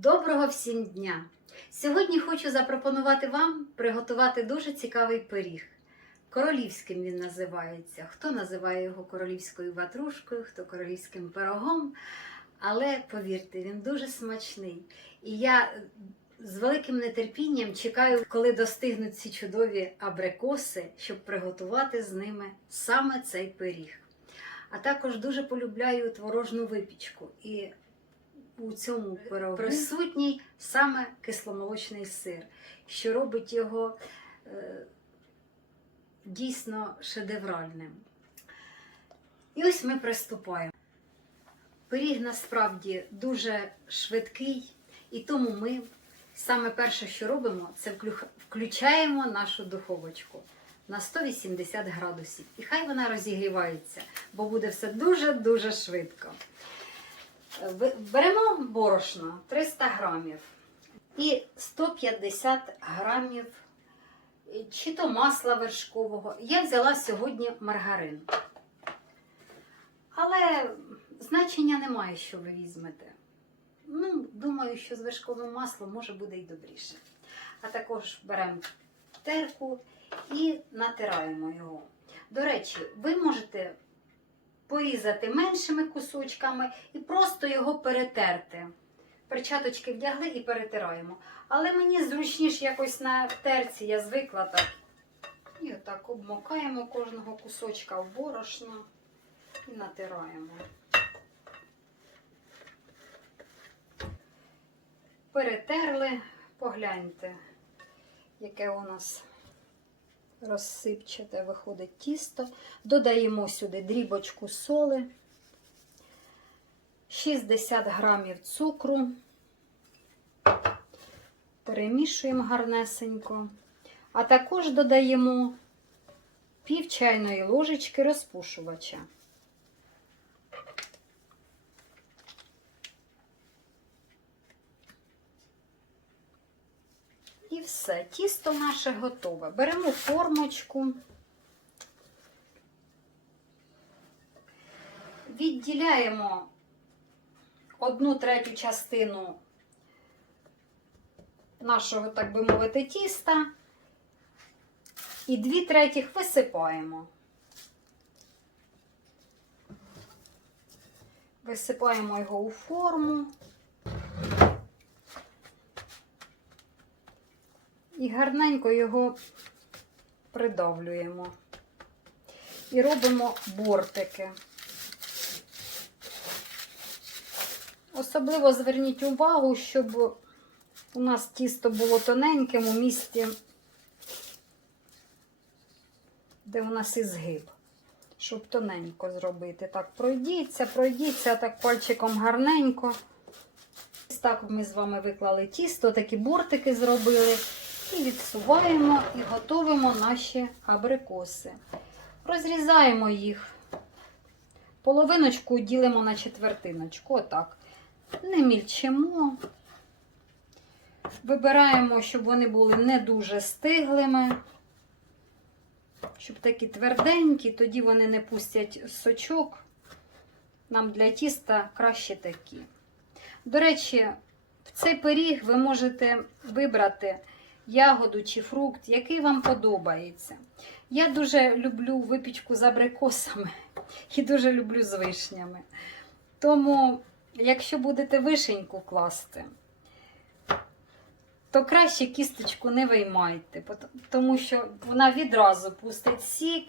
Доброго всім дня! Сьогодні хочу запропонувати вам приготувати дуже цікавий пиріг. Королівським він називається. Хто називає його королівською ватрушкою, хто королівським пирогом. Але повірте, він дуже смачний. І я з великим нетерпінням чекаю, коли достигнуть ці чудові абрикоси, щоб приготувати з ними саме цей пиріг. А також дуже полюбляю творожну випічку. І у цьому пирогу присутній саме кисломолочний сир, що робить його е, дійсно шедевральним. І ось ми приступаємо. Пиріг насправді дуже швидкий, і тому ми саме перше, що робимо, це включаємо нашу духовочку на 180 градусів. І хай вона розігрівається, бо буде все дуже-дуже швидко. Беремо борошно 300 грамів і 150 грамів е, чи то масла вершкового. Я взяла сьогодні маргарин. Але значення немає, що ви візьмете. Ну, думаю, що з вершковим маслом може буде і добріше. А також беремо терку і натираємо його. До речі, ви можете порізати меншими кусочками і просто його перетерти. Перчаточки вдягли і перетираємо. Але мені зручніше якось на терці, я звикла так. І отак обмокаємо кожного кусочка в борошно і натираємо. Перетерли, погляньте, яке у нас розсипчате виходить тісто. Додаємо сюди дрібочку соли, 60 грамів цукру, перемішуємо гарнесенько, а також додаємо пів чайної ложечки розпушувача. І все, тісто наше готове. Беремо формочку, відділяємо одну третю частину нашого, так би мовити, тіста, і дві третіх висипаємо. Висипаємо його у форму. І гарненько його придавлюємо. І робимо бортики. Особливо зверніть увагу, щоб у нас тісто було тоненьким у місці, де у нас і згиб. Щоб тоненько зробити. Так, пройдіться, пройдіться так пальчиком гарненько. Ось так ми з вами виклали тісто, такі бортики зробили. І відсуваємо і готуємо наші абрикоси. Розрізаємо їх. Половиночку ділимо на четвертиночку. Отак. Не мільчимо. Вибираємо, щоб вони були не дуже стиглими. Щоб такі тверденькі, тоді вони не пустять сочок. Нам для тіста краще такі. До речі, в цей пиріг ви можете вибрати ягоду чи фрукт, який вам подобається. Я дуже люблю випічку з абрикосами і дуже люблю з вишнями. Тому, якщо будете вишеньку класти, то краще кісточку не виймайте, тому що вона відразу пустить сік.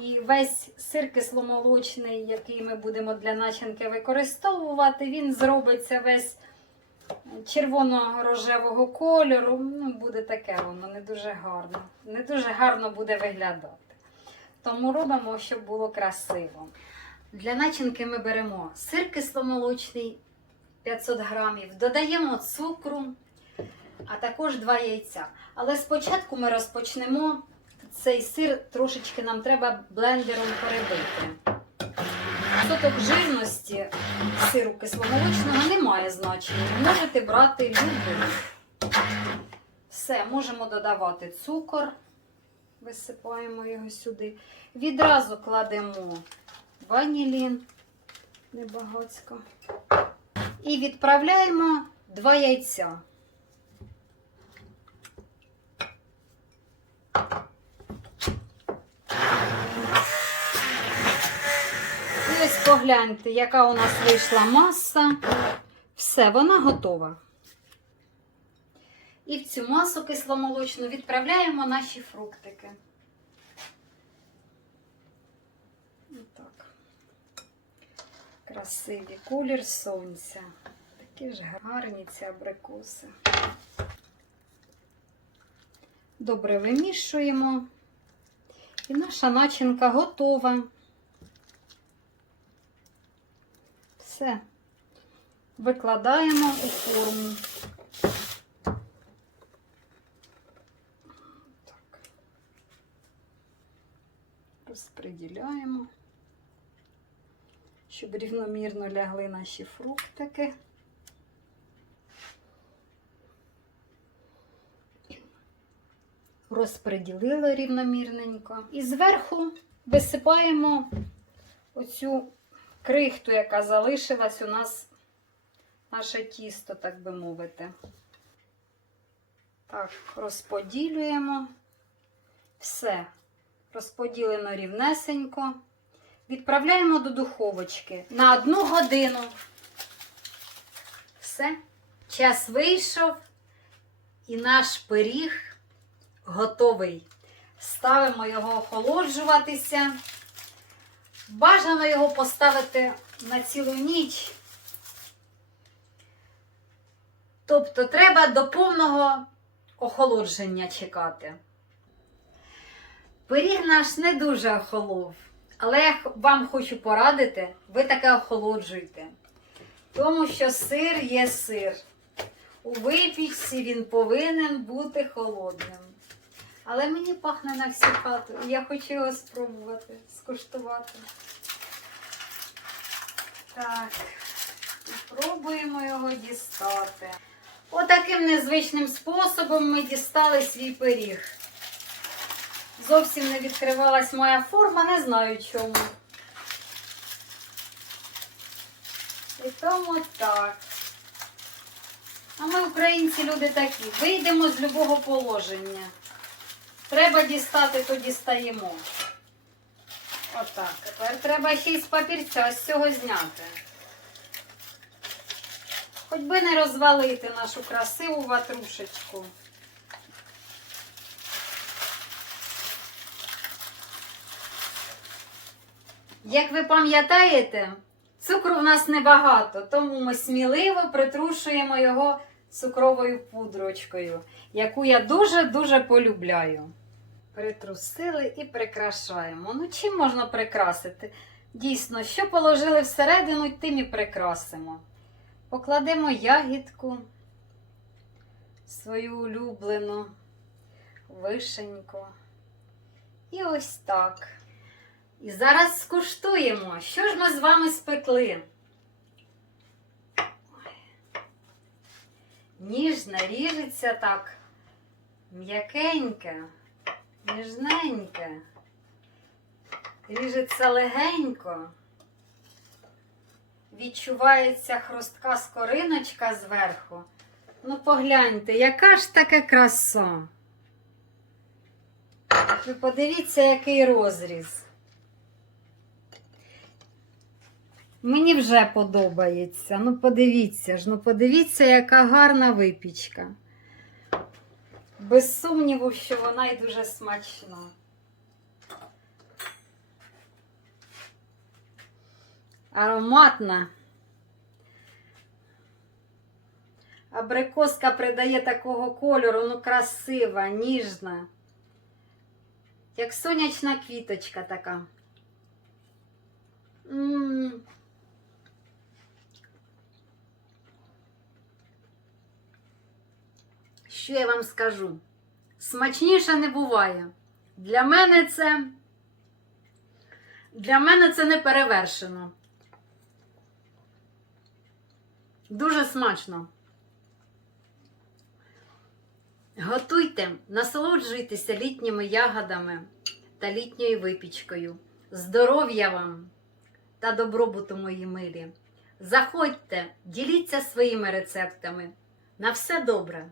І весь сир кисломолочний, який ми будемо для начинки використовувати, він зробиться весь червоно-рожевого кольору. Ну, буде таке воно не дуже гарно. Не дуже гарно буде виглядати. Тому робимо, щоб було красиво. Для начинки ми беремо сир кисломолочний 500 грамів, додаємо цукру, а також 2 яйця. Але спочатку ми розпочнемо цей сир, трошечки нам треба блендером перебити. Відсоток жирності сиру кисломолочного не має значення. Можете брати любий. Все, можемо додавати цукор, висипаємо його сюди. Відразу кладемо ванілін, небагацько. І відправляємо два яйця. І ось погляньте, яка у нас вийшла маса. Все, вона готова. І в цю масу кисломолочну відправляємо наші фруктики. Отак. Красиві колір сонця. Такі ж гарні ці абрикоси. Добре вимішуємо. І наша начинка готова. Все. Викладаємо у форму. Так. Розподіляємо, щоб рівномірно лягли наші фруктики. Розподілили рівномірненько. І зверху висипаємо оцю крихту, яка залишилась у нас наше тісто, так би мовити. Так, розподілюємо. Все. Розподілено рівнесенько. Відправляємо до духовочки на одну годину. Все. Час вийшов, і наш пиріг готовий. Ставимо його охолоджуватися. Бажано його поставити на цілу ніч. Тобто треба до повного охолодження чекати. Пиріг наш не дуже охолов, але я вам хочу порадити, ви таке охолоджуйте. Тому що сир є сир. У випічці він повинен бути холодним. Але мені пахне на всю хату, і я хочу його спробувати, скуштувати. Так, і пробуємо його дістати. Отаким незвичним способом ми дістали свій пиріг. Зовсім не відкривалась моя форма, не знаю чому. І тому так. А ми, українці, люди такі. Вийдемо з любого положення. Треба дістати, то дістаємо. Отак. Тепер треба ще й з папірця з цього зняти. Хоч би не розвалити нашу красиву ватрушечку. Як ви пам'ятаєте, цукру в нас небагато, тому ми сміливо притрушуємо його цукровою пудрочкою, яку я дуже-дуже полюбляю. Притрусили і прикрашаємо. Ну, чим можна прикрасити? Дійсно, що положили всередину, тим і прикрасимо. Покладемо ягідку, свою улюблену вишеньку. І ось так. І зараз скуштуємо, що ж ми з вами спекли. Ніжне ріжеться так, м'якеньке, ніжненьке. Ріжеться легенько. Відчувається хрустка скориночка зверху. Ну, погляньте, яка ж таке краса. Ви подивіться, який розріз. Мені вже подобається. Ну, подивіться ж, ну подивіться, яка гарна випічка. Без сумніву, що вона й дуже смачна. Ароматна. Абрикоска придає такого кольору, ну красива, ніжна. Як сонячна квіточка така. М. Що я вам скажу? Смачніше не буває. Для мене це для мене це не перевершено. Дуже смачно. Готуйте, насолоджуйтеся літніми ягодами та літньою випічкою. Здоров'я вам та добробуту, мої милі. Заходьте, діліться своїми рецептами. На все добре!